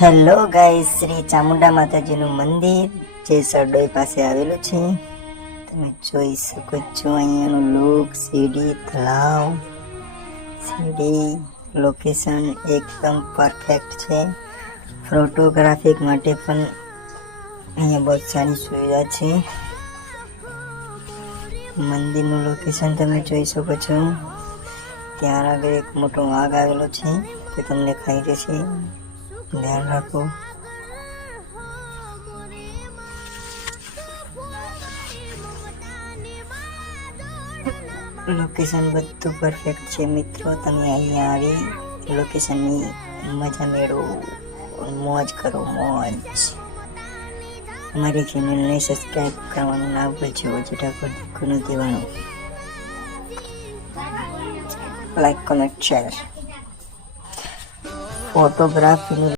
Hello guys, Shri Chamunda માતાજીનું મંદિર જે સરડોઈ પાસે આવેલું છે. તમે જોઈ શકો છો અહીંયાનું લુક, સીડી, તળાવ, સીડી, લોકેશન એકદમ પરફેક્ટ છે. ફોટોગ્રાફી માટે પણ અહીંયા બહુ સારી સુવિધા છે. મંદિરનું લોકેશન તમે જોઈ શકો છો. ત્યાં આગળ એક મોટો વાઘ આવેલો છે તે તમને ખાઈ જશે, ધ્યાન રાખો. લોકેશન બધું પરફેક્ટ છે મિત્રો. તમે અહીંયા આવી લોકેશનની મજા મેળવો, મોજ કરો, મોજ. અમારી ચેનલને સબસ્ક્રાઈબ કરવાનું ના ભૂલજો, જેટા પર ઘણું દેવાનું, લાઈક, કમેન્ટ, શેર. ફોટોગ્રાફીનું